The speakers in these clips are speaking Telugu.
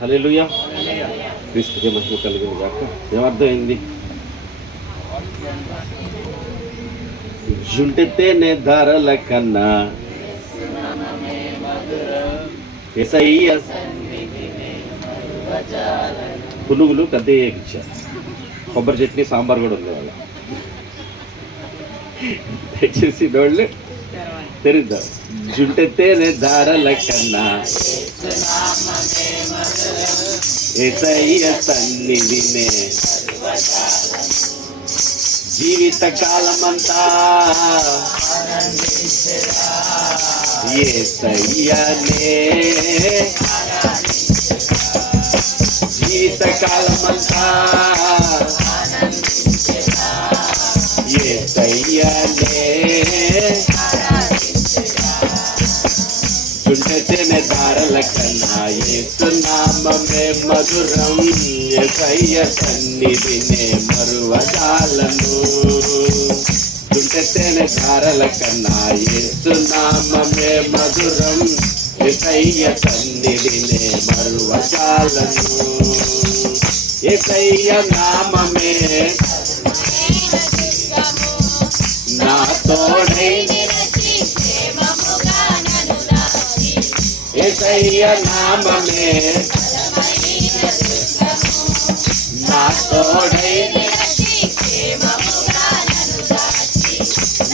హల్లెలూయా. క్రీస్తుకి మహిమ కలుగును గాక. ఏమర్థమైంది? జుంటితేనే ధారల కన్నా యేసయ్య పునుగులు పెద్ద ఇచ్చారు. కొబ్బరి చట్నీ సాంబార్ కూడా ఉంది వాళ్ళ. దయచేసి నోళ్ళు తెరుద్దాం. జుంటితేనే ధారల కన్నా యేసయ్య సన్నిధినే జీవిత కాలమంతా యేసయ్యనే, జీవిత కాలమంతా యేసయ్యనే, జుంటితేనే ధారల కన్నా యేసు నామమే మధురం, యేసయ్య సన్నిధినే మరువజాలను. జుంటితేనే ధారల కన్నా యేసు నామమే మధురం, యేసయ్య సన్నిధినే మరువజాలను. యేసయ్య నామమే నా తోడై, యేసయ్య నామమే నా తోడై,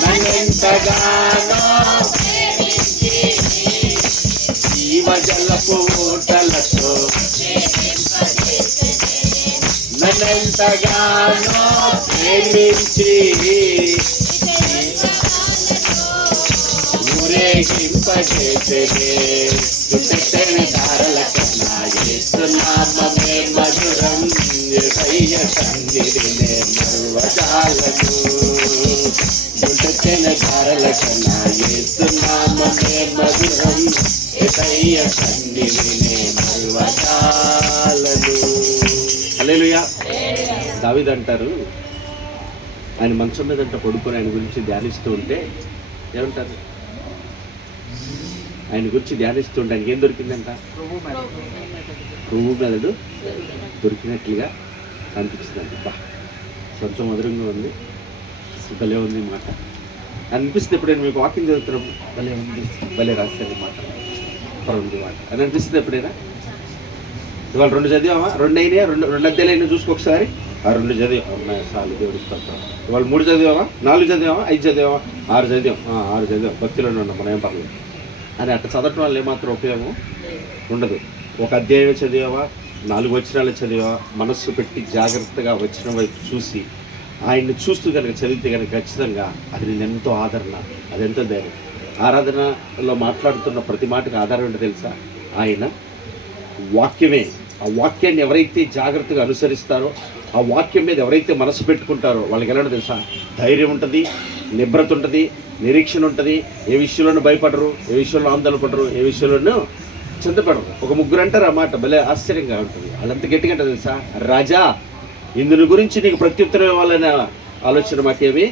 నన్నెంతగానో జీవజలపు ఊటలతో, నన్నెంతగానో ప్రేమించి ఊరేగింపజేసెనే. జుంటితేనే ధారల కన్నా యేసు నామమే మధురం, యేసయ్య సన్నిధినే మరువజాలను. జుంటితేనే ధారల కన్నా యేసు నామమే మధురం, యేసయ్య సన్నిధినే మరువజాలను. హల్లెలూయా. దావీదు అంటారు, ఆయన మంచం మీదంట పడుకొని ఆయన గురించి ధ్యానిస్తూ ఉంటే ఏమంటారు? ఆయన గురించి ధ్యానిస్తుంటే ఆయనకి ఏం దొరికిందంట? పువ్వు మెదడు దొరికినట్లుగా అనిపిస్తుంది. బా, కొంచెం మధురంగా ఉంది, భలే ఉంది మాట అనిపిస్తుంది. ఎప్పుడైనా మీకు వాకింగ్ చదువుతున్నాం, భలే ఉంది, భలే రాస్తారు మాట, ఉంది మాట అని అనిపిస్తుంది ఎప్పుడైనా? ఇవాళ 2 చదివామా? 2 అయినాయా? 2 అధ్యాయులు అయినా చూసుకో ఒకసారి. ఆ 2 చదివాం చాలు, దేవుడు ఇస్తాం. ఇవాళ 3 చదివామా? 4 చదివామా? 5 చదివామా? 6 చదివాం. 6 చదివాం. భక్తిలోనే ఉన్నాం మనం, ఏం పర్లేదు అని. అట్లా చదవటం వల్ల ఏమాత్రం ఉపయోగం ఉండదు. ఒక అధ్యాయం చదివావా, 4 వచనాలు చదివావా, మనస్సు పెట్టి జాగ్రత్తగా వచ్చిన వైపు చూసి ఆయన్ని చూస్తూ కనుక చదివితే కనుక ఖచ్చితంగా అది నేను ఎంతో ఆదరణ, అదెంతో ధైర్యం. ఆరాధనలో మాట్లాడుతున్న ప్రతి మాటకు ఆధారం ఏంటో తెలుసా? ఆయన వాక్యమే. ఆ వాక్యాన్ని ఎవరైతే జాగ్రత్తగా అనుసరిస్తారో, ఆ వాక్యం మీద ఎవరైతే మనసు పెట్టుకుంటారో వాళ్ళకి ఎలా తెలుసా? ధైర్యం ఉంటుంది, నిబ్రత ఉంటుంది, నిరీక్షణ ఉంటుంది. ఏ విషయంలోనూ భయపడరు, ఏ విషయంలో ఆందోళన పడరు, ఏ విషయంలోనూ చింతపడరు. ఒక 3 అంటారు ఆ మాట, భలే ఆశ్చర్యంగా ఉంటుంది. వాళ్ళంత గట్టిగా అంటే తెలుసా? రాజా, ఇందుని గురించి నీకు ప్రత్యుత్తరం ఇవ్వాలనే ఆలోచన మాకేమీ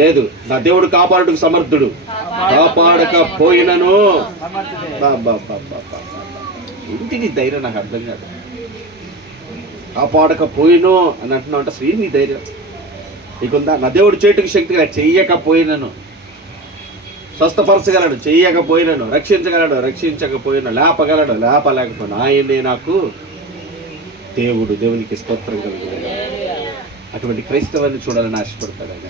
లేదు. నా దేవుడు కాపాడుటకు సమర్థుడు, కాపాడకపోయినను. ఏంటి నీ ధైర్యం? నాకు అర్థం కాదు. కాపాడకపోయినో అని అంటున్నావు అంటే శ్రీ నీ ధైర్యం నీకుందా? నా దేవుడు చేటుకు శక్తిగా చెయ్యకపోయినను, స్వస్థపరచగలడు, చెయ్యకపోయినను, రక్షించగలడు, రక్షించకపోయినా, లేపగలడు, లేపలేకపోయినా, ఆయనే నాకు దేవుడు. దేవునికి స్తోత్రం కలుగుతుంది. అటువంటి క్రైస్తవాన్ని చూడాలని ఆశపడతాడు ఆయన.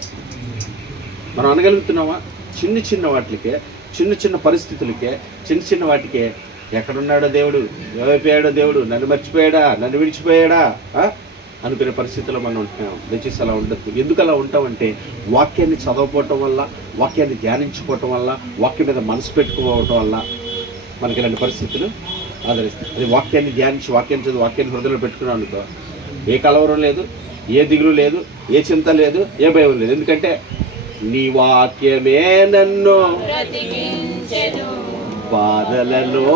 మనం అనగలుగుతున్నామా? చిన్న చిన్న వాటికే, చిన్న చిన్న పరిస్థితులకే, చిన్న చిన్న వాటికే ఎక్కడున్నాడో దేవుడు, ఏమైపోయాడో దేవుడు, నన్ను మర్చిపోయాడా, నన్ను విడిచిపోయాడా అనుకునే పరిస్థితుల్లో మనం ఉంటున్నాం. దయచేసి అలా ఉండద్దు. ఎందుకు అలా ఉంటామంటే వాక్యాన్ని చదవకపోవటం వల్ల, వాక్యాన్ని ధ్యానించుకోవటం వల్ల, వాక్యం మీద మనసు పెట్టుకోవటం వల్ల మనకి ఇలాంటి పరిస్థితులు ఆదరిస్తాయి. అది వాక్యాన్ని ధ్యానించి, వాక్యాన్ని చదివి, వాక్యాన్ని హృదయంలో పెట్టుకున్నాం అనుకో, ఏ కలవరం లేదు, ఏ దిగులు లేదు, ఏ చింత లేదు, ఏ భయం లేదు. ఎందుకంటే నీ వాక్యమే నన్ను బాధలలో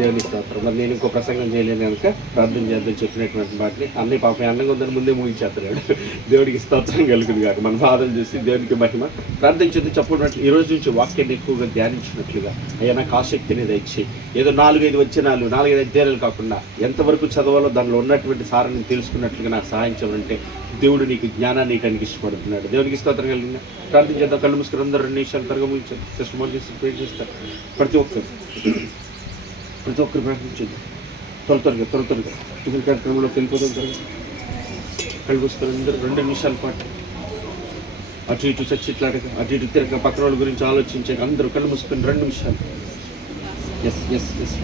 దేవుని స్తోత్రం. మరి నేను ఇంకో ప్రసంగం చేయలేను కనుక ప్రార్థన చేద్దాం చెప్పినటువంటి వాటిని అన్నయ్య పాప అండంగా ఉందని ముందే ముగించేస్తున్నాడు. దేవుడికి స్తోత్రం కలుగుతుంది కాక మన బాధలు చూసి దేవునికి మహిమ. ప్రార్థించేది చెప్పినట్లు ఈ రోజు నుంచి వాక్యాన్ని ఎక్కువగా ధ్యానించినట్లుగా అయ్యా నాకు ఆసక్తి అనేది ఇచ్చి ఏదో 4-5 వచనాలు 4-5 అధ్యాయాలు కాకుండా ఎంతవరకు చదవాలో దానిలో ఉన్నటువంటి సారాన్ని తెలుసుకున్నట్లుగా నాకు సహాయం చేయమంటే దేవుడు నీకు జ్ఞానాన్ని ఇవ్వడానికి ఇష్టపడుతున్నాడు. దేవునికి స్తోత్రం కలిగిన. ప్రార్థించేద్దాం. కళ్ళు మూసుకుని అందరూ 2 నిమిషాలు త్వరగా ముగించారు. టెస్టిమోనీ చేసి ప్రే చేస్తారు. ప్రతి ఒక్కరు ప్రార్థించేద్దాం. త్వరగా టిఫిన్ కార్యక్రమంలోకి వెళ్ళిపోతాం. త్వరగా కళ్ళు మూసుకుని అందరూ 2 నిమిషాల పాటు అటు ఇటు చచ్చిట్లాడక అటు ఇటు తిరగ పక్కన వాళ్ళ గురించి ఆలోచించే అందరూ కళ్ళు మూసుకుని 2 నిమిషాలు. ఎస్ ఎస్ ఎస్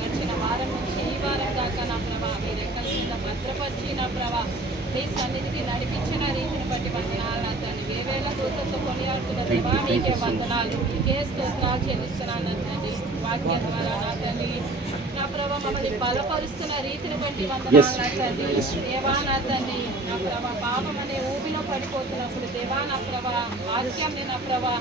గడిచిన వారం నుంచి ఈ వారం దాకా నా ప్రభా మీరు ఎక్కడి కింద భద్రపరిచి నా ప్రభా మీ సన్నిధికి నడిపించిన రీతిని బట్టి వందనాలు. నా తండ్రి వేవేల దూతలతో కొనియాడుతున్న ప్రభా మీకే వందనాలు, మీకే స్తోత్రాలు చెల్లిస్తున్నాను తండ్రి. వాక్యం ద్వారా నా తండ్రి నా ప్రభా మమ్మల్ని బలపరుస్తున్న రీతిని బట్టి వందనాలు నా తండ్రి. దేవా నా తండ్రి నా ప్రభా పాపం అనే ఊబిలో పడిపోతున్నప్పుడు దేవా నా ప్రభా వాక్యం నా ప్రభా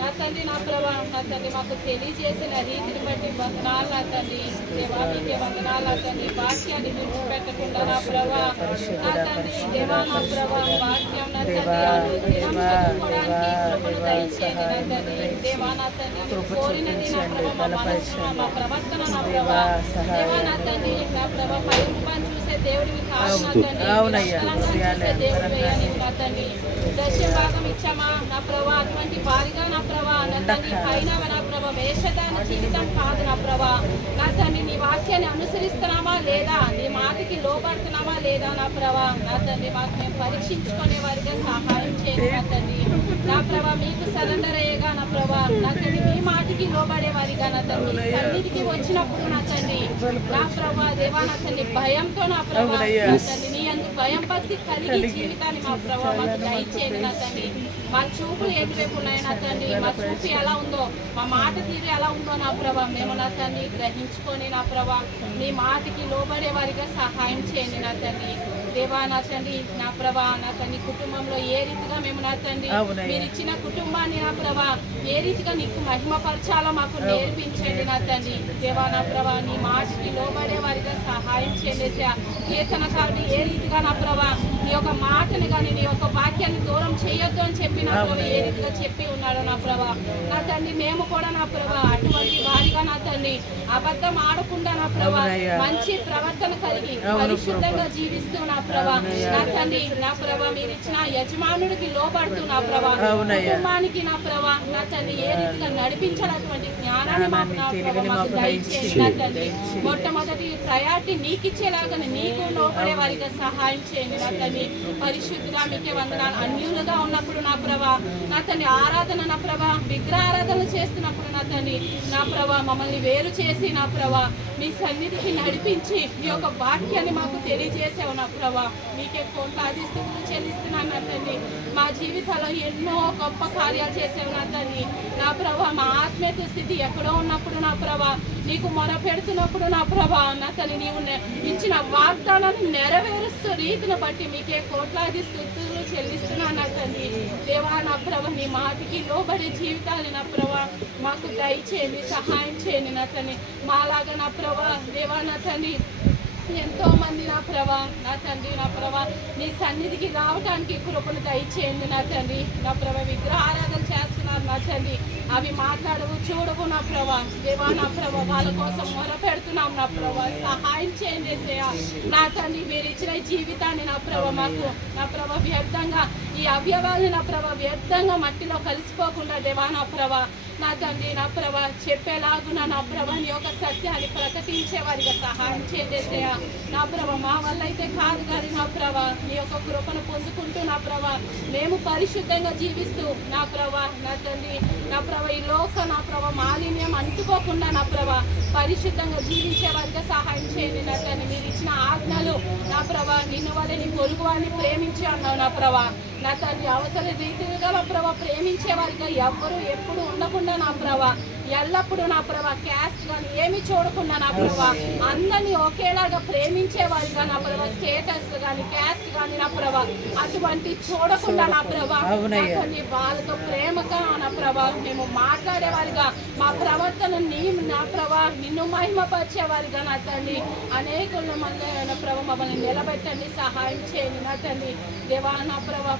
నా తండ్రి నా ప్రభా నా తండ్రి మాకు తెలియజేసిన రీతిని బట్టి వందనాలు నా తండ్రి. దేవా మీకే వందనాలు నా తండ్రి. వాక్యాన్ని విడిచిపెట్టకుండా నా ప్రభా నా తండ్రి దేవా నా ప్రభా వాక్యం నా తండ్రి చదువుకోవడానికి కృపను దయచేయండి నా తండ్రి. దేవా నా తండ్రి కోరినది నా ప్రభా మా మనస్సును మా ప్రవర్తన నా ప్రభా దేవా నా తండ్రి నా ప్రభా పై రూపాన్ని చూసే దేవుడివి కాదు నా తండ్రి. చూసే దేవుడివి అని నా తండ్రి. దశ భాగం ఇచ్చామా నా ప్రభా అటువంటి వారిగా నా ప్రభా నా తండ్రి పైన నా ప్రభా వేషధారణ జీవితం కాదు నా ప్రభా నా తండ్రి. నీ వాక్యాన్ని అనుసరిస్తున్నామా లేదా, నీ మాటకి లోపడుతున్నామా లేదా నా ప్రభా నా తండ్రి మాకు మేము పరీక్షించుకునే వారిగా సహాయం చేయండి నా తండ్రి. నా ప్రభా మీకు సరెండర్ అయ్యేగా నా ప్రభా నా తండ్రి మీ మాటకి లోబడే వారిగా నా తండ్రి సన్నిధికి వచ్చినప్పుడు నా తండ్రి నా ప్రభా దేవా నా తండ్రి భయంతో నా ప్రభా నా తండ్రి నీ అందు భయం భక్తి కలిగి జీవితాన్ని మా ప్రభా మాకు దయచేయండి నా తండ్రి. మా చూపులు ఎటువైపు ఉన్నాయి నా తండ్రి, మా చూపు ఎలా ఉందో మా మాట తీరు ఎలా ఉందో నా ప్రభా మేము నా తండ్రి గ్రహించుకొని నా ప్రభా మీ మాటకి లోబడే వారిగా సహాయం చేయండి నా తండ్రి. దేవా నా తండ్రి నా ప్రభా నా తండ్రి కుటుంబంలో ఏ రీతిగా మేము నా తండ్రి మీరు ఇచ్చిన కుటుంబాన్ని నా ప్రభా ఏ రీతిగా నీకు మహిమపరచాలో మాకు నేర్పించండి నా తండ్రి. దేవా నా ప్రభా నీ మాటకి లోబడే వారిగా సహాయం చేయండి. కీర్తనకారుడు ఏ రీతిగా నా ప్రభా నీ యొక్క మాటను కానీ నీ యొక్క వాక్యాన్ని దూరం చేయొద్దు అని చెప్పి నా ప్రభా ఏ రీతిగా చెప్పి ఉన్నాడో నా ప్రభా నా తండ్రి మేము కూడా నా ప్రభా అటువంటి వారిగా నా తండ్రి అబద్ధం ఆడకుండా నా ప్రభా మంచి ప్రవర్తన కలిగి పరిశుద్ధంగా జీవిస్తూ నా ప్రభా నా తండ్రి నా ప్రభా మీరు ఇచ్చిన యజమానుడికి లోబడుతూ నా ప్రభా కుటుంబానికి నా ప్రభా నా తండ్రి ఏ రీతిగా నడిపించాలటువంటి జ్ఞానాన్ని మాకు నా ప్రభా మాకు దయచేయండి నా తండ్రి. మొట్టమొదటి ప్రయారిటీ నీకు ఇచ్చేలాగా నీకు లోపడే వారిగా సహాయం చేయండి నా తండ్రి. పరిశుద్ధిగా మీకే వందనాలు. అన్యులుగా ఉన్నప్పుడు నా ప్రభా నా తండ్రి ఆరాధన నా ప్రభా విగ్రహారాధన చేస్తున్నప్పుడు నా తండ్రి నా ప్రభా మమ్మల్ని వేరు చేసి నా ప్రభా మీ సన్నిధికి నడిపించి మీ యొక్క వాక్యాన్ని మాకు తెలియజేసావు నా ప్రభా మీకే కోట్లాది స్తుతులు చెల్లిస్తున్నాను నా తండ్రి. మా జీవితాల్లో ఎన్నో గొప్ప కార్యాలు చేసావు నా తండ్రి నా ప్రభా. మా ఆత్మీయ స్థితి ఎక్కడో ఉన్నప్పుడు నా ప్రభా నీకు మొర పెడుతున్నప్పుడు నా ప్రభా నా తండ్రి నీవు ఇచ్చిన వాగ్దానాన్ని నెరవేరుస్తూ రీతిని బట్టి మీకే కోట్లాది స్తుతులు చెల్లిస్తున్నాను నా తండ్రి. దేవా నా ప్రభా నీ మాటికి లోబడే జీవితాన్ని నా ప్రభా మాకు దయచేయండి, సహాయం చేయండి నా తండ్రి. మాలాగా నా ప్రభా దేవా నా తండ్రి ఎంతో మంది నా ప్రభా నా తండ్రి నా ప్రభా నీ సన్నిధికి రావడానికి కృపను దయచేయండి నా తండ్రి. నా ప్రభా విగ్రహారాధన చేస్తున్నారు నా తండ్రి, అవి మాట్లాడవు చూడవు నా ప్రభా దేవా నా ప్రభా వాళ్ళ కోసం మొర పెడుతున్నాం నా ప్రభా సహాయం చేయండి నా తండ్రి. మీరు ఇచ్చిన జీవితాన్ని నా ప్రభా మాకు నా ప్రభా వ్యర్థంగా ఈ అవయవాల్ని నా ప్రభా వ్యర్థంగా మట్టిలో కలిసిపోకుండా దేవా నా ప్రభా నా తండ్రి నా ప్రభా చెప్పేలాగున నా ప్రభా నీ యొక్క సత్యాన్ని ప్రకటించే వారిగా సహాయం చేసేసే నా ప్రభా మా వల్ల అయితే కాదు కానీ నా ప్రభా నీ యొక్క కృపను పొందుకుంటూ నా ప్రభా మేము పరిశుద్ధంగా జీవిస్తూ నా ప్రభా నా తండ్రి నా ప్రభా ఈ లోక నా ప్రభా మాలిన్యం అంటుకోకుండా నా ప్రభా పరిశుద్ధంగా జీవించే వారిగా సహాయం చేయండి నా తండ్రి. మీరు ఇచ్చిన ఆజ్ఞలు నా ప్రభా నిన్ను వల్ల నీ పొరుగు వారిని ప్రేమించి అన్నావు నా ప్రభా నా తండ్రి అవసర రీతిగా నా ప్రభా ప్రేమించే వారిగా ఎవ్వరూ ఎప్పుడు ఉండకుండా నా ప్రభా ఎల్లప్పుడూ నా ప్రభా క్యాస్ట్ కానీ ఏమి చూడకుండా నా ప్రభా అందరినీ ఒకేలాగా ప్రేమించే వారిగా నా ప్రభా స్టేటస్ కానీ క్యాస్ట్ కానీ నా ప్రభా అటువంటి చూడకుండా నా ప్రభా వాళ్ళతో ప్రేమగా నా ప్రభా మేము మాట్లాడేవారిగా మా ప్రవర్తన నా ప్రభా నిన్ను మహిమపరిచేవారిగా నా తండ్రి అనేకుల మంది నా ప్రభా మమ్మల్ని నిలబెట్టండి, సహాయం చేయండి నా తండ్రి. దేవా నా ప్రభా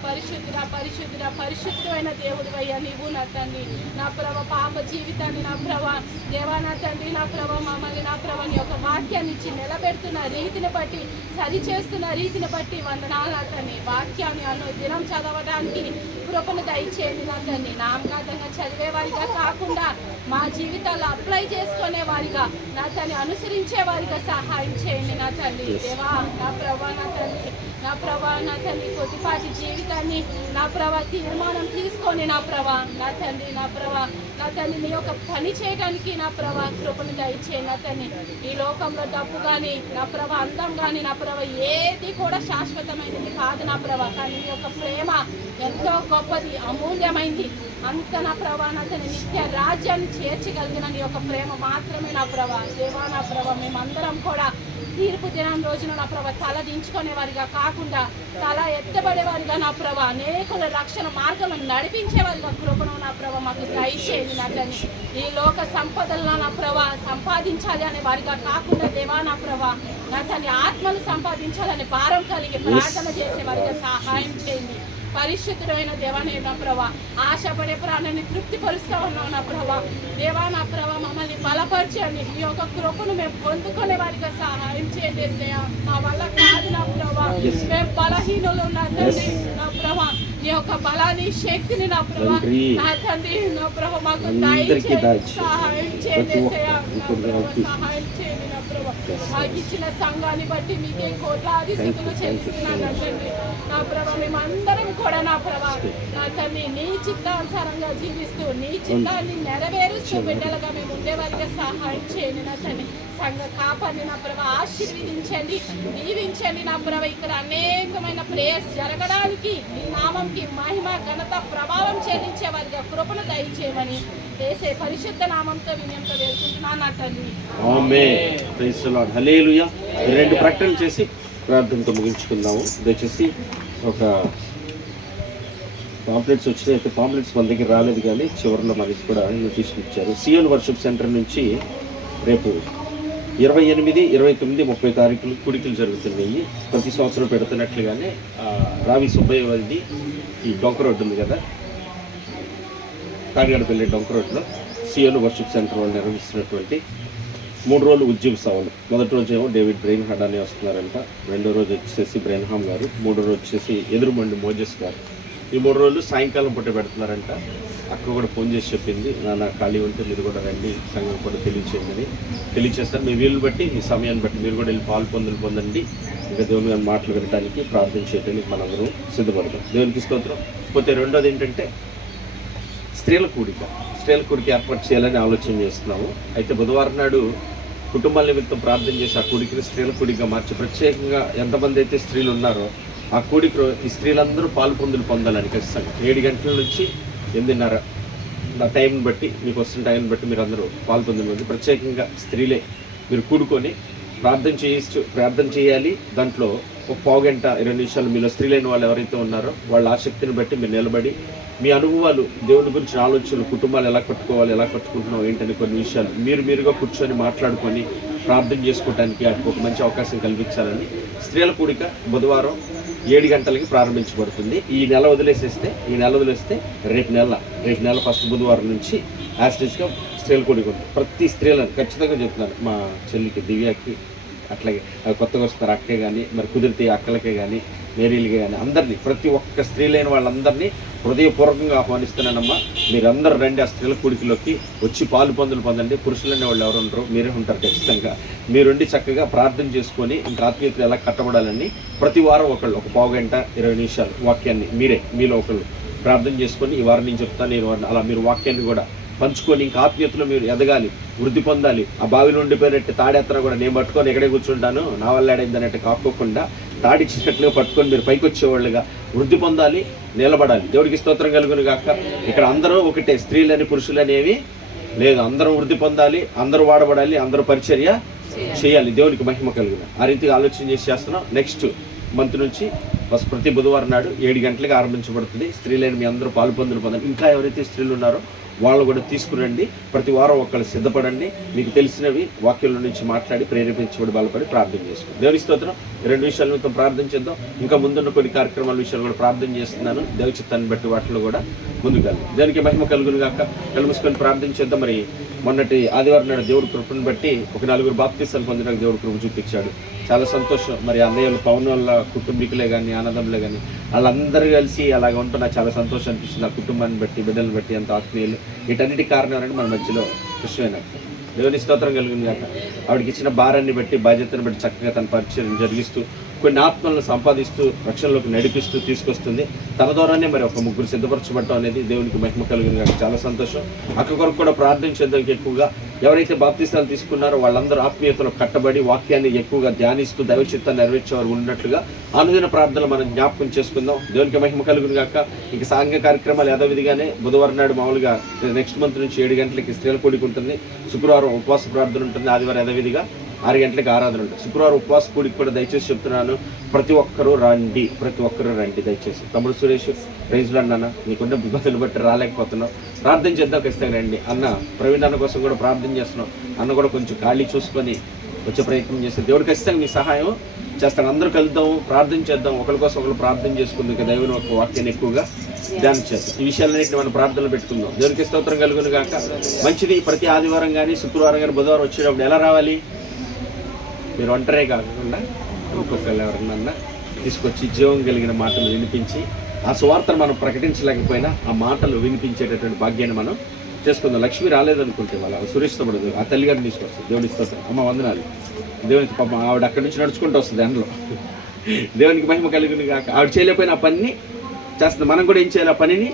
పరిశుద్ధమైన దేవుడు అయ్యా నీవు నా తండ్రి. నా ప్రభా పాప జీవితాన్ని నా ప్రభా దేవా నా తండ్రి నా ప్రభా మమ్మల్ని నా ప్రభా నీ యొక్క వాక్యాన్ని ఇచ్చి నిలబెడుతున్న రీతిని బట్టి సరి చేస్తున్న రీతిని బట్టి వందనాలు నా తండ్రి. వాక్యాన్ని దినం చదవడానికి కృపను దయచేయండి నా తండ్రి. నామకాతంగా చదివేవారిగా కాకుండా మా జీవితాల్లో అప్లై చేసుకునే వారిగా నా తండ్రి అనుసరించే వారిగా సహాయం చేయండి నా తండ్రి. దేవా నా ప్రభా నా తండ్రి కొద్దిపాటి జీవితాన్ని నా ప్రభా తీర్మానం తీసుకొని నా ప్రభా నా తండ్రి నీ యొక్క పని చేయడానికి నా ప్రభా కృపను దయచేయండి నా తండ్రి. ఈ లోకంలో డబ్బు కానీ నా ప్రభా అందం కానీ నా ప్రభా ఏది కూడా శాశ్వతమైనది కాదు నా ప్రభా. కానీ నీ యొక్క ప్రేమ ఎంతో గొప్పది, అమూల్యమైంది. అంత నా ప్రభా నా తండ్రి నిత్య రాజ్యాన్ని చేర్చగలిగిన నీ యొక్క ప్రేమ మాత్రమే నా ప్రభా. దేవా నా ప్రభా మేమందరం కూడా తీర్పు దినం రోజున నా ప్రభా తల దించుకునే వారిగా కాకుండా తల ఎత్తబడేవారిగా నా ప్రభా అనేకుల రక్షణ మార్గంలో నడిపించేవారిగా కృపను నా ప్రభా మాకు దయచేయండి నా తండ్రి. ఈ లోక సంపదలను నా ప్రభా సంపాదించాలి అనే వారిగా కాకుండా దేవా నా ప్రభా నా తండ్రి ఆత్మను సంపాదించాలని భారం కలిగి ప్రార్థన చేసే వారిగా సహాయం చేయండి. పరిశుద్ధుడైన దేవానే నా ప్రభా ఆశపడే ప్రాణాన్ని తృప్తిపరుస్తా ఉన్నావు నా ప్రభా. దేవా నా ప్రభా మమ్మల్ని బలపరచండి. ఈ యొక్క కృపను మేము పొందుకునే వారిగా సహాయం చేయండి. మా వల్ల కాదు నా ప్రభా, మేము బలహీనులు నా తండ్రి నా ప్రభా. నీ యొక్క బలాన్ని శక్తిని నా ప్రభా నా తండ్రి నా ప్రభా మాకు సహాయం చేయండి. సహాయం చేయండి నా ప్రభా. మాకు ఇచ్చిన సంఘాన్ని బట్టి మీకే కోట్లాది స్థితులు చెల్లిస్తున్నాను నా తండ్రి నా ప్రభా. మేమందరం కూడా నా ప్రభా నా తండ్రి నీ చిత్తానుసారంగా జీవిస్తూ నీ చిత్తాన్ని నెరవేరుస్తూ బిడ్డలుగా మేము ఉండేవారిగా సహాయం చేయండి నా తండ్రి. సంఘ కాపాడిని నా ప్రభా ఆశీర్వదించండి, దీవించండి నా ప్రభా. ఇక్కడ అనేకమైన ప్రేయర్స్ జరగడానికి నీ నామంకి మహిమ ఘనత ప్రభావం చెల్లించే వారిగా కృపను దయచేయమని వేసే పరిశుద్ధ నామంతో వినయంతో వేడుకుంటున్నాను నా తండ్రి. Amen. Praise the lord. Hallelujah. రెండు ప్రకటనలు చేసి ప్రార్థనతో ముగించుకుందాము. దయచేసి ఒక పాంప్లెట్స్ వచ్చినాయి. అయితే పాంప్లెట్స్ మన దగ్గర రాలేదు, కానీ చివరిలో మనకి కూడా నోటీసులు ఇచ్చారు. సియోన్ వర్షిప్ సెంటర్ నుంచి రేపు 28, 29, 30 తారీఖులు కుడికలు జరుగుతున్నాయి. ప్రతి సంవత్సరం పెడుతున్నట్లుగానే రావి సుబ్బయ్య వారిది ఈ డొంక రోడ్డు ఉంది కదా, తాడిగడపల్లి డొంక రోడ్లో సియోన్ వర్షిప్ సెంటర్ వాళ్ళు నిర్వహిస్తున్నటువంటి 3 రోజులు ఉద్యమ సభలు. మొదటి రోజు ఏమో డేవిడ్ బ్రెయిన్ హడ్ అని వస్తున్నారంట, రెండో రోజు వచ్చేసి బ్రెయిన్హామ్ గారు, మూడో రోజు వచ్చేసి ఎదురుమండి మోజెస్ గారు. ఈ 3 రోజులు సాయంకాలం పూట పెడుతున్నారంట. అక్క కూడా ఫోన్ చేసి చెప్పింది, నాన్న ఖాళీ ఉంటే మీరు కూడా రండి, సంఘం కూడా తెలియచేస్తారు. మీ వీలు బట్టి మీ సమయాన్ని బట్టి మీరు కూడా వెళ్ళి పొందండి. ఇంకా దేవుని గారి మాటలు వినడానికి ప్రార్థన చేయడానికి మనందరం సిద్ధపడతాం. దేవునికి స్తోత్రం. పోతే రెండోది ఏంటంటే స్త్రీల కూడిక ఏర్పాటు చేయాలని ఆలోచన చేస్తున్నాము. అయితే బుధవారం నాడు కుటుంబాల నిమిత్తం ప్రార్థన చేసి ఆ కూడికని స్త్రీల కూడికగా మార్చి ప్రత్యేకంగా ఎంతమంది అయితే స్త్రీలు ఉన్నారో ఆ కూడికలో ఈ స్త్రీలందరూ పొందాలని ఖచ్చితంగా 7 గంటల నుంచి 8:30 నా టైంని బట్టి మీకు వస్తున్న టైంని బట్టి మీరు అందరూ పొందమంది. ప్రత్యేకంగా స్త్రీలే మీరు కూడుకొని ప్రార్థన చేయాలి. దాంట్లో ఒక పావు గంట 20 నిమిషాలు మీలో స్త్రీలైన వాళ్ళు ఎవరైతే ఉన్నారో వాళ్ళ ఆసక్తిని బట్టి మీరు నిలబడి మీ అనుభవాలు, దేవుని గురించిన ఆలోచనలు, కుటుంబాలు ఎలా కట్టుకోవాలి, ఎలా కట్టుకుంటున్నాం ఏంటని కొన్ని విషయాలు మీరుగా కూర్చొని మాట్లాడుకొని ప్రార్థన చేసుకోవడానికి ఒక మంచి అవకాశం కల్పించాలని స్త్రీల కూడిక బుధవారం 7 గంటలకి ప్రారంభించబడుతుంది. ఈ నెల వదిలేస్తే రేపు నెల ఫస్ట్ బుధవారం నుంచి యాస్టిస్గా స్త్రీల కూడిక ఉంటుంది. ప్రతి స్త్రీలను ఖచ్చితంగా చెప్తున్నాను, మా చెల్లికి దివ్యాకి, అట్లాగే కొత్తగా వస్తారు అక్కే కానీ, మరి కుదిరితే అక్కలకే కానీ, మేరీలకే కానీ, అందరినీ ప్రతి ఒక్క స్త్రీలైన వాళ్ళందరినీ హృదయపూర్వకంగా ఆహ్వానిస్తున్నానమ్మా. మీరందరూ రండి, ఆ స్త్రీల కూడికలోకి వచ్చి పొందండి. పురుషులనే వాళ్ళు ఎవరు ఉండరు, మీరే ఉంటారు ఖచ్చితంగా. మీరుండి చక్కగా ప్రార్థన చేసుకొని ఇంకా ఆత్మీయతలు ఎలా కట్టబడాలని ప్రతి వారం ఒక పావు గంట 20 నిమిషాలు వాక్యాన్ని మీలో ఒకళ్ళు ప్రార్థన చేసుకొని ఈ వారం నేను చెప్తాను, నేను అలా మీరు వాక్యాన్ని కూడా పంచుకొని ఇంకా ఆత్మీయతలో మీరు ఎదగాలి, వృద్ధి పొందాలి. ఆ బావిలో ఉండిపోయినట్టు తాడెత్తన కూడా నేను పట్టుకొని ఎక్కడే కూర్చుంటాను, నా వల్ల ఏడైంది అన్నట్టు కాకోకుండా తాడిచ్చినట్లుగా పట్టుకొని మీరు పైకి వచ్చేవాళ్ళుగా వృద్ధి పొందాలి, నిలబడాలి. దేవుడికి స్తోత్రం కలుగును గాక. ఇక్కడ అందరూ ఒకటే, స్త్రీలని పురుషులని ఏమీ లేదు. అందరూ వృద్ధి పొందాలి, అందరూ వాడబడాలి, అందరూ పరిచర్య చేయాలి. దేవునికి మహిమ కలుగును. ఆ రీతిగా ఆలోచన చేసి చేస్తున్నాం. నెక్స్ట్ మంత్ నుంచి ప్రతి బుధవారం నాడు 7 గంటలకు ఆరంభించబడుతుంది. స్త్రీలైన మీ అందరూ పాలు పొందాలి. ఇంకా ఎవరైతే స్త్రీలు ఉన్నారో వాళ్ళు కూడా తీసుకురండి. ప్రతి వారం ఒకళ్ళు సిద్ధపడండి. మీకు తెలిసినవి వాక్యంలో నుంచి మాట్లాడి ప్రేరేపించబడి బలపడి ప్రార్థన చేసుకోండి. దేవుని స్తోత్రం. 2 విషయాల నిమిత్తం ప్రార్థన చేద్దాం. ఇంకా ముందున్న కొన్ని కార్యక్రమాల విషయాలు కూడా ప్రార్థన చేస్తున్నాను. దేవ చిత్తాన్ని బట్టి వాటిలో కూడా ముందుకెళ్ళి దానికి మహిమ కలుగును గాక. కళ్ళు మూసుకొని ప్రార్థన చేద్దాం. మరి మొన్నటి ఆదివారం నాడు దేవుడి కృపను బట్టి ఒక 4 బాప్తిసాలు పొందడానికి దేవుడి కృప చూపించాడు. చాలా సంతోషం. మరి అన్నయ్యలు పవన్ వాళ్ళ కుటుంబీకులే కానీ ఆనందంలే కానీ వాళ్ళందరూ కలిసి అలాగ ఉంటూ నాకు చాలా సంతోషం అనిపిస్తుంది. ఆ కుటుంబాన్ని బట్టి, బిడ్డలను బట్టి, అంత ఆత్మీయులు. వీటన్నిటికి కారణం ఏంటంటే మన మధ్యలో కృష్ణమైన దేవుని స్తోత్రం కలిగింది కాక. ఆవిడకి ఇచ్చిన భారాన్ని బట్టి, బాధ్యతను బట్టి చక్కగా తన పరిచయం జరిగిస్తూ కొన్ని ఆత్మలను సంపాదిస్తూ రక్షణలోకి నడిపిస్తూ తీసుకొస్తుంది. తన ద్వారానే మరి ఒక 3 సిద్ధపరచబడటం అనేది దేవునికి మహిమ కలిగింది కాక. చాలా సంతోషం. అక్క కొరకు కూడా ప్రార్థన చేద్దాం. ఎక్కువగా ఎవరైతే బాప్తిసాలు తీసుకున్నారో వాళ్ళందరూ ఆత్మీయతలో కట్టబడి వాక్యాన్ని ఎక్కువగా ధ్యానిస్తూ దైవ చిత్తాన్ని నెరవేర్చేవారు ఉన్నట్లుగా అనుదిన ప్రార్థనలు మనం జ్ఞాపకం చేసుకుందాం. దేవునికి మహిమ కలుగును గాక. ఇంక సాంఘిక కార్యక్రమాలు యథావిధిగానే బుధవారం నాడు మామూలుగా నెక్స్ట్ మంత్ నుంచి 7 గంటలకి స్త్రీల కూడిక ఉంటుంది. శుక్రవారం ఉపవాస ప్రార్థన ఉంటుంది. ఆదివారం యథావిధిగా 6 గంటలకు ఆరాధన ఉంటుంది. శుక్రవారం ఉపవాస కూడికి కూడా దయచేసి చెప్తున్నాను, ప్రతి ఒక్కరూ రండి, ప్రతి ఒక్కరూ రండి దయచేసి. తమ్ముడు సురేష్ ప్రైజ్లో అన్న నీకున్న ఇబ్బందులు బట్టి రాలేకపోతున్నావు, ప్రార్థన చేద్దాం ఖచ్చితంగా రండి. అన్న ప్రవీణ్ అన్న కోసం కూడా ప్రార్థన చేస్తున్నాం. అన్న కూడా కొంచెం ఖాళీ చూసుకొని వచ్చే ప్రయత్నం చేస్తే దేవుడు ఖచ్చితంగా మీ సహాయం చేస్తాను. అందరూ కలుద్దాము, ప్రార్థన చేద్దాం, ఒకరి కోసం ఒకరు ప్రార్థన చేసుకుందాం. ఇక దైవం ఒక వాక్యాన్ని ఎక్కువగా ధ్యానం చేద్దాం. ఈ విషయాలన్నింటినీ మనం ప్రార్థనలు పెట్టుకుందాం. దేవునికి స్తోత్రం కలుగును గాక. మంచిది. ప్రతి ఆదివారం కానీ, శుక్రవారం కానీ, బుధవారం వచ్చేటప్పుడు ఎలా రావాలి? మీరు ఒంటరే కాకుండా ఇంకొకళ్ళు ఎవరన్నా తీసుకొచ్చి జీవం కలిగిన మాటలు వినిపించి, ఆ సువార్తను మనం ప్రకటించలేకపోయినా ఆ మాటలు వినిపించేటటువంటి భాగ్యాన్ని మనం చేసుకుందాం. లక్ష్మి రాలేదనుకుంటే వాళ్ళ సురేష్ తమ్ముడు ఆ తల్లిగారిని తీసుకొస్తుంది. దేవుని స్తోత్రం. అమ్మ వందనాలు. దేవునికి పాప ఆవిడ అక్కడి నుంచి నడుచుకుంటూ వస్తుంది ఎండలో. దేవునికి మహిమ కలిగింది కాక. ఆవిడ చేయలేకపోయిన ఆ పనిని చేస్తుంది. మనం కూడా ఏం చేయాలి? ఆ పనిని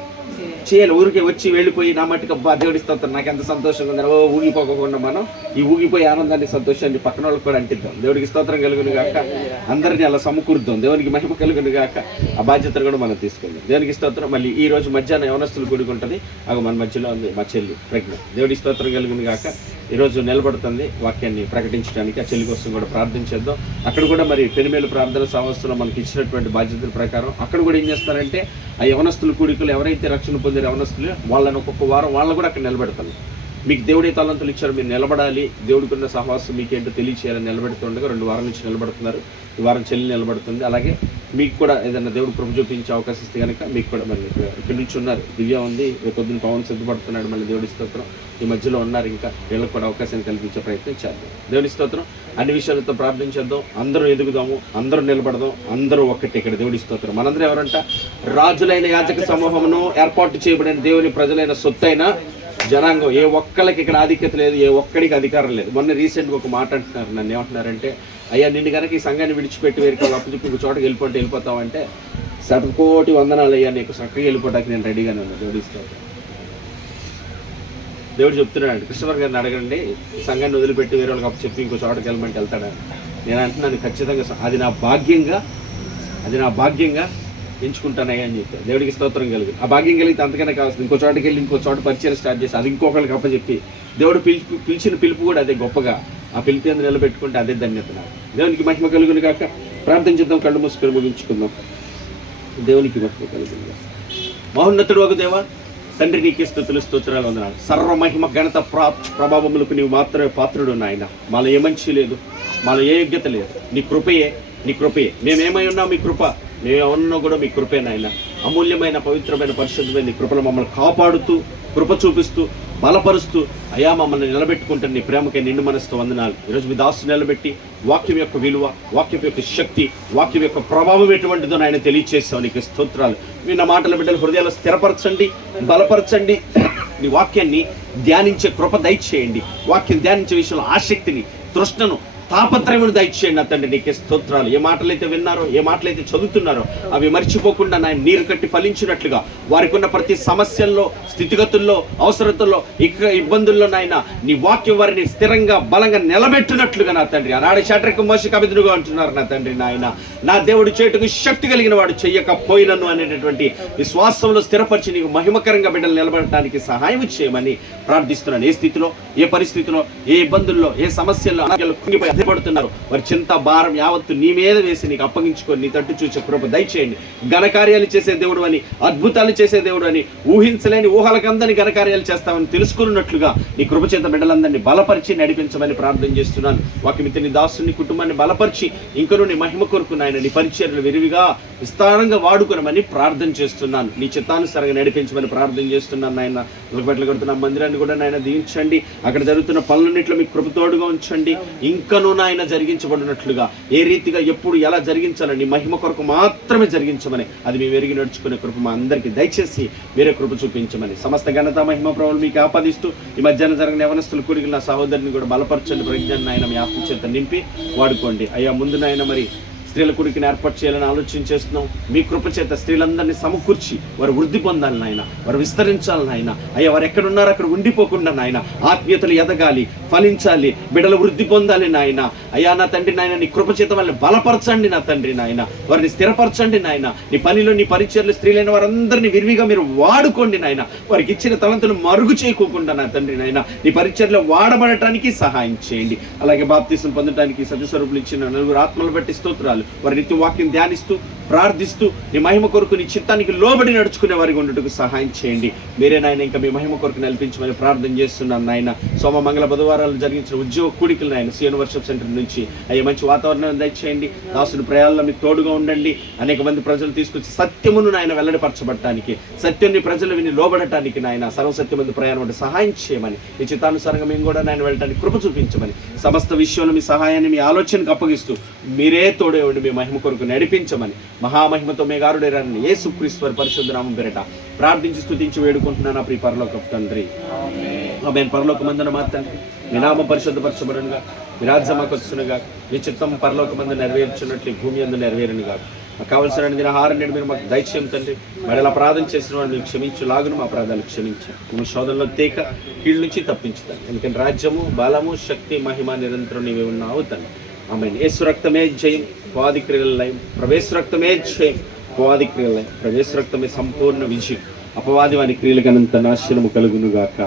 చేయాలి. ఊరికే వచ్చి వెళ్ళిపోయి నా మట్టుకు అబ్బా దేవుడి స్తోత్రం నాకు ఎంత సంతోషంగా ఉందని ఊగిపోకుండా మనం ఈ ఊగిపోయి ఆనందాన్ని, సంతోషాన్ని పక్కన వాళ్ళకి కూడా అంటిద్దాం. దేవుడికి స్తోత్రం కలుగును గాక. అందరినీ అలా సమకూరుద్దాం. దేవునికి మహిమ కలుగును గాక. ఆ బాధ్యతను కూడా మనం తీసుకుందాం. దేవునికి స్తోత్రం. మళ్ళీ ఈ రోజు మధ్యాహ్నం యవనస్తులు కూడుకుంటుంది. అవి మన మధ్యలో ఉంది మా చెల్లి ప్రజ్ఞ. దేవుడికి స్తోత్రం కలుగును గాక. ఈరోజు నిలబడుతుంది వాక్యాన్ని ప్రకటించడానికి. ఆ చెల్లి కోసం కూడా ప్రార్థన చేద్దాం. అక్కడ కూడా మరి పెనుమేలు ప్రార్థన సంవత్సరం మనకి ఇచ్చినటువంటి బాధ్యతల ప్రకారం అక్కడ కూడా ఏం చేస్తారంటే ఆ యవనస్తుల కూడికలు ఎవరైతే రక్షణ పొందిన యవనస్తులు వాళ్ళని ఒక్కొక్క వారం వాళ్ళని కూడా అక్కడ నిలబెడతాను. మీకు దేవుడే తలంతులు ఇచ్చారు, మీరు నిలబడాలి, దేవుడికున్న సహవాసం మీకేంటో తెలియచేయాలని నిలబెడుతుండగా 2 వారాల నుంచి నిలబడుతున్నారు. ఈ వారం చెల్లి నిలబడుతుంది. అలాగే మీకు కూడా ఏదైనా దేవుడు కృప చూపించే అవకాశం ఇస్తే కనుక మీకు కూడా మళ్ళీ ఇక్కడి నుంచి ఉన్నారు. దివ్య ఉంది, పొద్దున్న పవన్ సిద్ధపడుతున్నాడు. మళ్ళీ దేవుడి స్తోత్రం. ఈ మధ్యలో ఉన్నారు. ఇంకా వీళ్ళకి కూడా అవకాశాన్ని కల్పించే ప్రయత్నం చేద్దాం. దేవుని స్తోత్రం. అన్ని విషయాలతో ప్రార్థన చేద్దాం. అందరూ ఎదుగుదాము, అందరూ నిలబడదాం, అందరూ ఒక్కటి. ఇక్కడ దేవుడి స్తోత్రం. మనందరూ ఎవరంట? రాజులైన యాజక సమూహమును, ఏర్పాటు చేయబడిన దేవుని ప్రజలైన సొత్తైన జనాంగం. ఏ ఒక్కరికి ఇక్కడ ఆధిక్యత లేదు, ఏ ఒక్కడికి అధికారం లేదు. మొన్న రీసెంట్గా ఒక మాట అంటున్నారు. నన్ను ఏమంటున్నారంటే, అయ్యా నిన్ను కనుక ఈ సంఘాన్ని విడిచిపెట్టి వేరే అప్పచెప్పి ఇంకో చోటకి వెళ్ళిపోతావంటే 100 కోటి వందనాలు అయ్యా, నీకు చక్కగా వెళ్ళిపోవడానికి నేను రెడీగానే ఉన్నాను. దేవుడి స్తోత్రం. దేవుడు చెప్తున్నాడు, కృష్ణవర్ గారిని అడగండి, ఈ సంఘాన్ని వదిలిపెట్టి వేరే వాళ్ళకి అప్పచెప్పి ఇంకో చోటకి వెళ్ళమంటే వెళ్తాడని. నేను అంటున్నాను ఖచ్చితంగా అది నా భాగ్యంగా ఎంచుకుంటానయ్యా అని చెప్పారు. దేవుడికి స్తోత్రం కలిగి ఆ భాగ్యం కలిగితే అంతకనే కావాల్సింది. ఇంకో చోటకి వెళ్ళి ఇంకో చోట పరిచయం స్టార్ట్ చేసి అది ఇంకొకరికి అప్పచెప్పి దేవుడు పిలిచిన పిలుపు కూడా అదే గొప్పగా. ఆ పిలిపి అందు నిలబెట్టుకుంటే అదే ధన్యత. దేవునికి మహిమ కలుగును కాక. ప్రార్థన చేద్దాం. కళ్ళు మూసుకొని ముగించుకుందాం. దేవునికి మహిమ కలుగును కాక. మహోన్నతుడు ఒక దేవా, తండ్రి నీకే స్తుతులు, స్తోత్రాలు, వందనాలు. సర్వ మహిమ ఘనత ప్రభావములకు నీవు మాత్రమే పాత్రుడు నాయన. మాలో ఏ మంచి లేదు, మాలో ఏ యోగ్యత లేదు. నీ కృపయే. మేమేమై ఉన్నాం మీ కృప, మేమేమన్నా కూడా మీ కృపే నాయన. అమూల్యమైన, పవిత్రమైన, పరిశుద్ధమైన నీ కృపను మమ్మల్ని కాపాడుతూ, కృప చూపిస్తూ, బలపరుస్తూ అయా మమ్మల్ని నిలబెట్టుకుంటాను. నీ ప్రేమకే నిండు మనసుతో వందనాలు. ఈరోజు మీ దాసు నిలబెట్టి వాక్యం యొక్క విలువ, వాక్యం యొక్క శక్తి, వాక్యం యొక్క ప్రభావం ఎటువంటిదో ఆయన తెలియచేస్తావు. నీకు స్తోత్రాలు. విన్న మాటల బిడ్డలు హృదయాలు స్థిరపరచండి, బలపరచండి. నీ వాక్యాన్ని ధ్యానించే కృప దయచేయండి. వాక్యం ధ్యానించే విషయంలో ఆసక్తిని, తృష్ణను, తాపత్రయమును దయచేయండి నా తండ్రి. నీకే స్తోత్రాలు. ఏ మాటలైతే విన్నారో, ఏ మాటలైతే చదువుతున్నారో అవి మర్చిపోకుండా నాయన నీరు కట్టి ఫలించినట్లుగా, వారికి ఉన్న ప్రతి సమస్యల్లో, స్థితిగతుల్లో, అవసరతల్లో, ఇబ్బందుల్లో నాయన నీ వాక్యం వారిని స్థిరంగా బలంగా నిలబెట్టినట్లుగా నా తండ్రి. ఆనాడు షడ్రకు మోషకు అబేద్నెగో అంటున్నారు నా తండ్రి నాయన, నా దేవుడు చేటుకు శక్తి కలిగిన వాడు చెయ్యకపోయినను అనేటటువంటి విశ్వాసంలో స్థిరపరిచి నీకు మహిమకరంగా బిడ్డలు నిలబడటానికి సహాయం చేయమని ప్రార్థిస్తున్నాను. ఏ స్థితిలో, ఏ పరిస్థితిలో, ఏ ఇబ్బందుల్లో, ఏ సమస్యల్లో కుంగిపోయి అధిపడుతున్నారు వారి చింత భారం యావత్తు నీ మీద వేసి నీకు అప్పగించుకొని నీ తట్టు చూసే కృప దయచేయండి. ఘనకార్యాలు చేసే దేవుడు అని, అద్భుతాలు చేసే దేవుడు అని, ఊహించలేని ఊహలకందని ఘనకార్యాలు చేస్తామని తెలుసుకున్నట్లుగా నీ కృప చేత బిడ్డలందరినీ బలపరిచి నడిపించమని ప్రార్థన చేస్తున్నాను. వాక్యమిత్ర నీ దాసుని కుటుంబాన్ని బలపరిచి ఇంకనూ నీ మహిమ కొరకు నాయన నీ పరిచర్యలు విరివిగా విస్తారంగా వాడుకునమని ప్రార్థన చేస్తున్నాను. నీ చిత్తానుసారంగా నడిపించమని ప్రార్థన చేస్తున్నాను నాయన. ఉలకబెట్టలు కడుతున్న మందిరాన్ని కూడా నాయన దీవించండి. అక్కడ జరుగుతున్న పనులన్నింటిలో మీకు కృపతోడుగా ఉంచండి. ఇంకనూ నాయన జరిగించబడినట్లుగా, ఏ రీతిగా ఎప్పుడు ఎలా జరిగించాలని మహిమ కొరకు మాత్రమే జరిగించమని, అది మేము ఎరిగి నడుచుకునే కృప మా అందరికీ దయచేసి మీరే కృప చూపించమని సమస్త ఘనత మహిమ ప్రభువులు మీకు ఆపాదిస్తూ ఈ మధ్యాహ్నం జరిగిన యవనస్తులు కూడికి నా సహోదరిని కూడా బలపరచండి. ప్రజ్ఞాన్ని ఆయన మీ ఆత్మ చేత నింపి వాడుకోండి అయ్యా. ముందు నాయన మరి స్త్రీల కొడుకుని ఏర్పాటు చేయాలని ఆలోచన చేస్తున్నాం. మీ కృప చేత స్త్రీలందరినీ సమకూర్చి వారు వృద్ధి పొందాలి నాయన, వారు విస్తరించాలి నాయన. అయ్యా వారు ఎక్కడున్నారో అక్కడ ఉండిపోకుండా నాయన ఆత్మీయతలు ఎదగాలి, ఫలించాలి, బిడ్డలు వృద్ధి పొందాలి నాయన. అయ్యా నా తండ్రి నాయన నీ కృప చేత వాళ్ళని బలపరచండి నా తండ్రి నాయన, వారిని స్థిరపరచండి నాయన. నీ పనిలో నీ పరిచర్లు స్త్రీలైన వారందరినీ విరివిగా మీరు వాడుకోండి నాయన. వారికి ఇచ్చిన తలంతులు మరుగు చేయకోకుండా నా తండ్రి నాయన నీ పరిచర్లో వాడబడటానికి సహాయం చేయండి. అలాగే బాప్తిసం పొందడానికి సత్యస్వరూపులు ఇచ్చిన నలుగురు ఆత్మలు బట్టి స్తోత్రాలు. వారి నిత్య వాక్యం ధ్యానిస్తూ ప్రార్థిస్తూ నీ మహిమ కొరకు నీ చిత్తానికి లోబడి నడుచుకునే వారికి ఉండటకు సహాయం చేయండి. మీరే నాయన ఇంకా మీ మహిమ కొరకు నడిపించమని ప్రార్థన చేస్తున్నాను నాయన. సోమ మంగళ బుధవారాలు జరిగించిన ఉద్యోగ కూడికలు నాయన సియోను వర్షిప్ సెంటర్ నుంచి అయ్యే మంచి వాతావరణం దయచేయండి. దాసుని ప్రయాణంలో మీకు తోడుగా ఉండండి. అనేక మంది ప్రజలు తీసుకొచ్చి సత్యమును నాయన వెల్లడిపరచబడటానికి, సత్యాన్ని ప్రజలు విని లోబడటానికి నాయన సర్వసత్యమంది ప్రయాణం అంటే సహాయం చేయమని, మీ చిత్తానుసారంగా మేము కూడా నాయన వెళ్ళటానికి కృప చూపించమని, సమస్త విషయంలో మీ సహాయాన్ని మీ ఆలోచనకు అప్పగిస్తూ మీరే తోడే ఉండి మీ మహిమ కొరకు నడిపించమని మహామహిమతో మేఘారుడేరాన్ని యేసుక్రీస్తు వారి పరిశుద్ధ నామం పేరిట ప్రార్థించి స్తుతించి వేడుకుంటున్నాను ప్రియ పరలోకపు తండ్రి. ఆమేన్. పరలోకమందున మా తండ్రి మీ నామం పరిశుద్ధపరచబడునుగా, మీ రాజ్యం మాకు వచ్చునుగా, మీ చిత్తం పరలోకమందు నెరవేర్చున్నట్లు భూమి అందు నెరవేరునుగా. మాకు కావలసిన దిన ఆహారం నేడు మీరు మాకు దయచేయం తండ్రి. మరి అపరాధం చేసిన వాళ్ళు మీరు క్షమించులాగును మా అపరాధాలు క్షమించారు. మీ శోధనలో తేక కీళ్ళ నుంచి తప్పించుతాను. ఎందుకంటే రాజ్యము, బలము, శక్తి, మహిమ నిరంతరం నీవే ఉన్నావు తండ్రి. ఆమేన్. యేసు రక్తమే జయం, పోవాది క్రియల లయం. ప్రవేశ రక్తమే జయం, పోవాది క్రియల లయం. ప్రవేశ రక్తమే సంపూర్ణ విజయం. అపవాది వారి క్రియలకనంత నాశనము కలుగును గాక.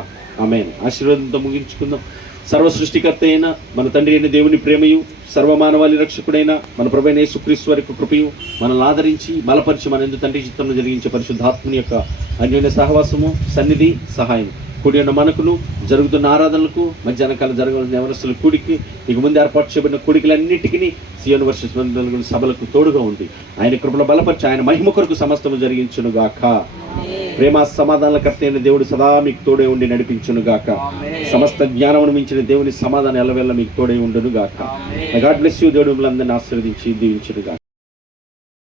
ఆమేన్. ఆశీర్వాదంతో ముగించుకుందాం. సర్వ సృష్టికర్త అయిన మన తండ్రి అయిన దేవుని ప్రేమయు, సర్వమానవాళి రక్షకుడైన మన ప్రభువైన యేసుక్రీస్తు వారి కృపయు, మనల్ని ఆదరించి బలపరిచి మన ఎందు తండ్రి చిత్తంలో జరిగించే పరిశుద్ధాత్మని యొక్క అన్యోన్య సహవాసము, సన్నిధి, సహాయం కూడి ఉన్న మనకును, జరుగుతున్న ఆరాధనలకు, మధ్యాహ్నకాలం జరగవలసిన యవనస్తుల కూడికి, ఇక ముందు ఏర్పాటు చేయబడిన కూడికలన్నిటికీ సియోను వర్షిప్ సభలకు తోడుగా ఉండి ఆయన కృపలో బలపరిచి ఆయన మహిమ కొరకు సమస్తము జరిగించును గాక. ప్రేమ సమాధానాల కర్త అయిన దేవుడు సదా మీకు తోడే ఉండి నడిపించును గాక. సమస్త జ్ఞానమును మించిన దేవుని సమాధానం ఎల్లవెల్ల మీకు తోడే ఉండును గాక. God bless you. దేవుడు మిమ్మల్ని అందరినీ ఆశీర్వదించి దీవించును గాక.